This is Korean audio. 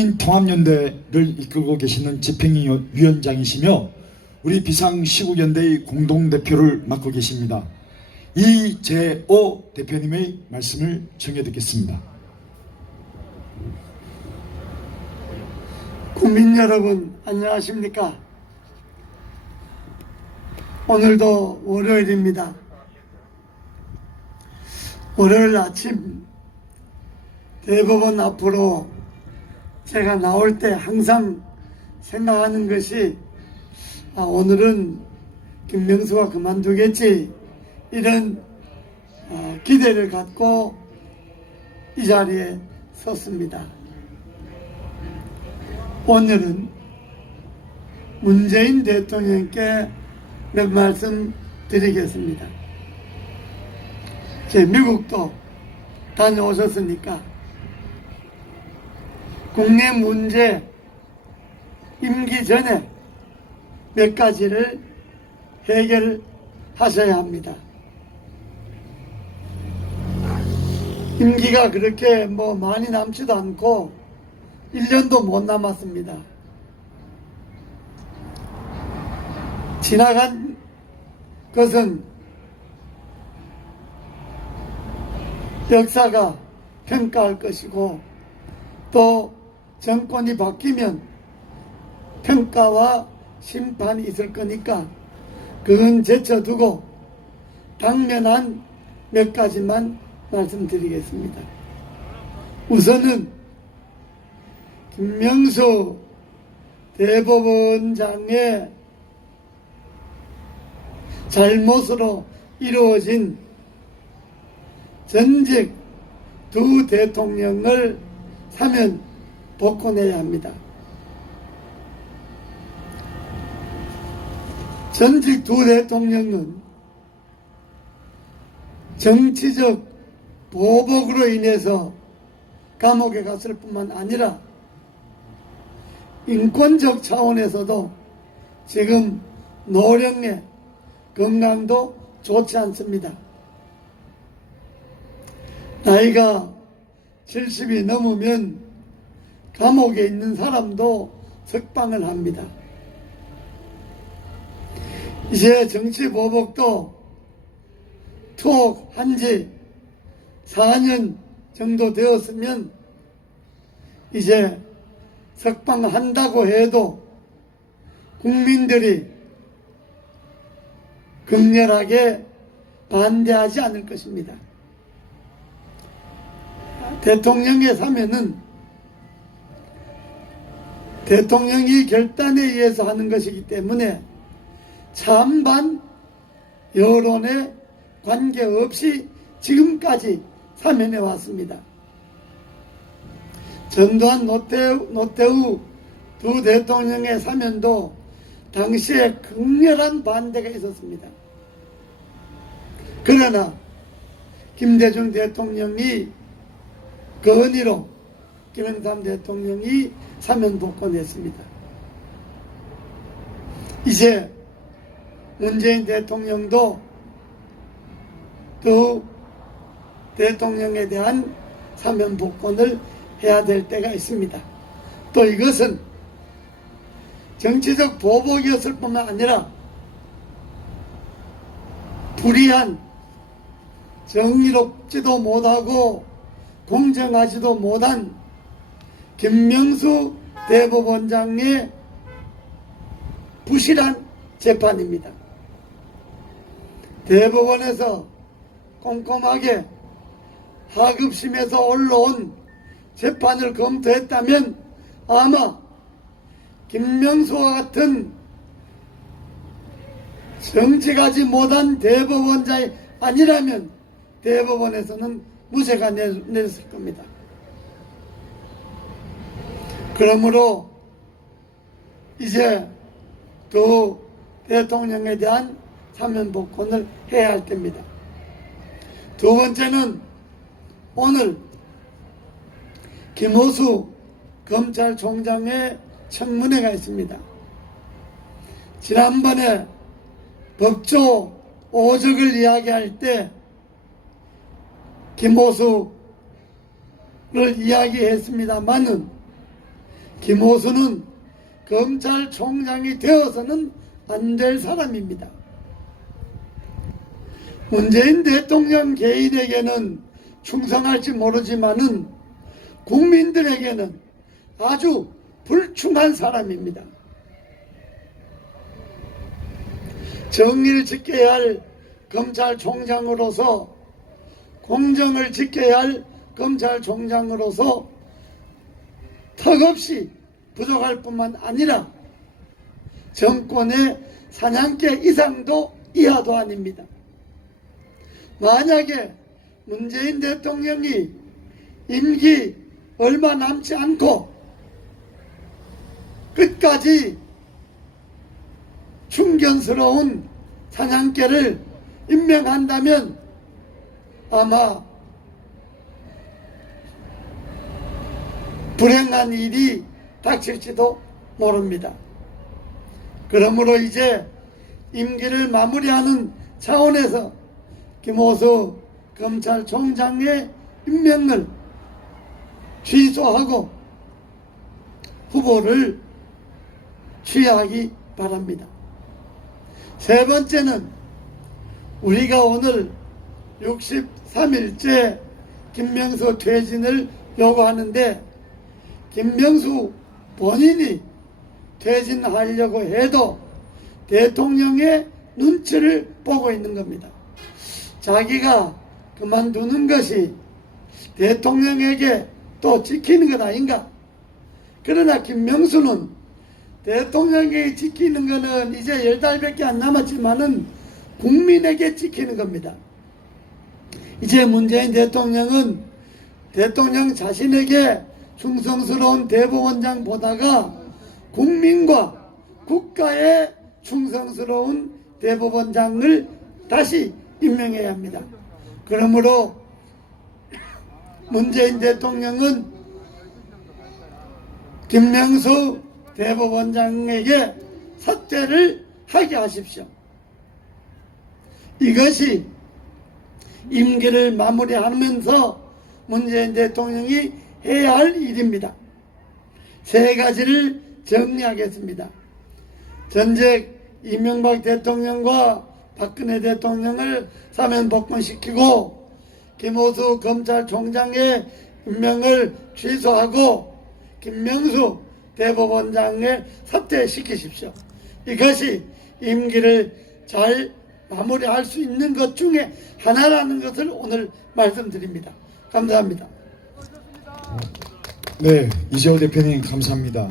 통합연대를 이끌고 계시는 집행위원장이시며 우리 비상시국연대의 공동대표를 맡고 계십니다. 이재호 대표님의 말씀을 청해 듣겠습니다. 국민 여러분 안녕하십니까? 오늘도 월요일입니다. 월요일 아침 대법원 앞으로 제가 나올 때 항상 생각하는 것이 오늘은 김명수가 그만두겠지, 이런 기대를 갖고 이 자리에 섰습니다. 오늘은 문재인 대통령께 몇 말씀 드리겠습니다. 제 미국도 다녀오셨으니까 국내 문제 임기 전에 몇 가지를 해결하셔야 합니다. 임기가 그렇게 많이 남지도 않고 1년도 못 남았습니다. 지나간 것은 역사가 평가할 것이고, 또 정권이 바뀌면 평가와 심판이 있을 거니까 그건 제쳐두고 당면한 몇 가지만 말씀드리겠습니다. 우선은 김명수 대법원장의 잘못으로 이루어진 전직 두 대통령을 사면 복권해야 합니다. 전직 두 대통령은 정치적 보복으로 인해서 감옥에 갔을 뿐만 아니라 인권적 차원에서도 지금 노령의 건강도 좋지 않습니다. 나이가 70이 넘으면 감옥에 있는 사람도 석방을 합니다. 이제 정치 보복도 투옥한 지 4년 정도 되었으면 이제 석방한다고 해도 국민들이 극렬하게 반대하지 않을 것입니다. 대통령의 사면은 대통령이 결단에 의해서 하는 것이기 때문에 찬반 여론에 관계없이 지금까지 사면해 왔습니다. 전두환 노태우 두 대통령의 사면도 당시에 극렬한 반대가 있었습니다. 그러나 김대중 대통령이 건의로 김영삼 대통령이 사면 복권했습니다. 이제 문재인 대통령도 두 대통령에 대한 사면 복권을 해야 될 때가 있습니다. 또 이것은 정치적 보복이었을 뿐만 아니라 불의한, 정의롭지도 못하고 공정하지도 못한 김명수 대법원장의 부실한 재판입니다. 대법원에서 꼼꼼하게 하급심에서 올라온 재판을 검토했다면 아마 김명수와 같은 정직하지 못한 대법원장이 아니라면 대법원에서는 무죄가 내렸을 겁니다. 그러므로 이제 두 대통령에 대한 사면 복권을 해야 할 때입니다. 두 번째는 오늘 김호수 검찰총장의 청문회가 있습니다. 지난번에 법조 5적을 이야기할 때 김호수를 이야기했습니다만은 김호수는 검찰총장이 되어서는 안 될 사람입니다. 문재인 대통령 개인에게는 충성할지 모르지만은 국민들에게는 아주 불충한 사람입니다. 정의를 지켜야 할 검찰총장으로서, 공정을 지켜야 할 검찰총장으로서 턱없이 부족할 뿐만 아니라 정권의 사냥개 이상도 이하도 아닙니다. 만약에 문재인 대통령이 임기 얼마 남지 않고 끝까지 충견스러운 사냥개를 임명한다면 아마 불행한 일이 닥칠지도 모릅니다. 그러므로 이제 임기를 마무리하는 차원에서 김호수 검찰총장의 임명을 취소하고 후보를 취하기 바랍니다. 세 번째는 우리가 오늘 63일째 김명수 퇴진을 요구하는데 김명수 본인이 퇴진하려고 해도 대통령의 눈치를 보고 있는 겁니다. 자기가 그만두는 것이 대통령에게 또 지키는 것 아닌가? 그러나 김명수는 대통령에게 지키는 것은 이제 10달밖에 안 남았지만은 국민에게 지키는 겁니다. 이제 문재인 대통령은 대통령 자신에게 충성스러운 대법원장보다가 국민과 국가에 충성스러운 대법원장을 다시 임명해야 합니다. 그러므로 문재인 대통령은 김명수 대법원장에게 사퇴를 하게 하십시오. 이것이 임기를 마무리하면서 문재인 대통령이 해야 할 일입니다. 세 가지를 정리하겠습니다. 전직 이명박 대통령과 박근혜 대통령을 사면 복권시키고 김호수 검찰총장의 임명을 취소하고 김명수 대법원장을 사퇴시키십시오. 이것이 임기를 잘 마무리할 수 있는 것 중에 하나라는 것을 오늘 말씀드립니다. 감사합니다. 네, 이재호 대표님 감사합니다.